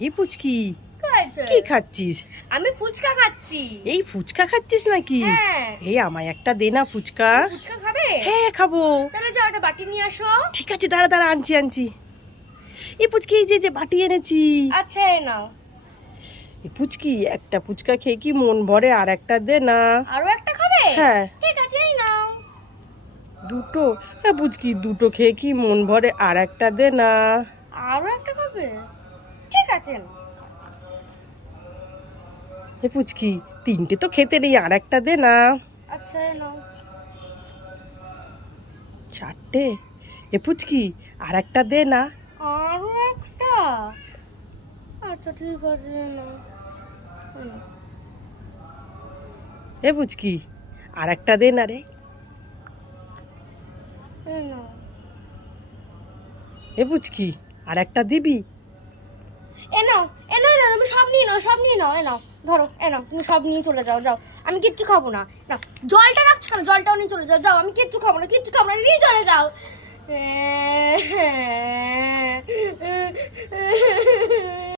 এই পুচকি হয়েছে? কি খাচ্ছিস? আমি ফুচকা খাচ্ছি। এই ফুচকা খাচ্ছিস নাকি? হ্যাঁ। এই আমায় একটা দে না ফুচকা। ফুচকা খাবে? হ্যাঁ খাবো। তাহলে যাও একটা বাটি নিয়ে আসো। ঠিক আছে, দাঁড়া দাঁড়া, আনছি আনছি। এই পুচকি, এই যে যে বাটি এনেছি। আচ্ছা এই নাও। এই পুচকি, একটা ফুচকা খেয়ে কি মন ভরে? আর একটা দে না। আরো একটা খাবে? হ্যাঁ। ঠিক আছে এই নাও। দুটো? হ্যাঁ পুচকি, দুটো খেয়ে কি মন ভরে? আর একটা দে না। আরো একটা খাবে? ঠিক আছে নাও। এ পুচকি, তিনটে তো খেতে নেই, আর একটা দে না। আচ্ছা এই নাও। চারটে? এ পুচকি, আর একটা দে না। আরো একটা? আচ্ছা ঠিক আছে এই নাও। এই নাও। এ পুচকি, আর একটা দে না রে। এই নাও। এ পুচকি, আর একটা দিবি? এ নাও, এ নাও, না তুমি সব নিয়ে নাও, সব নিয়ে নাও, এ নাও ধরো, এ নাও, তুমি সব নিয়ে চলে যাও, যাও। আমি কিচ্ছু খাবো না। নাও, জলটা রাখছো কেন? জলটাও নিয়ে চলে যাও, যাও। আমি কিচ্ছু খাবো না, কিচ্ছু খাবো না, নিয়ে চলে যাও।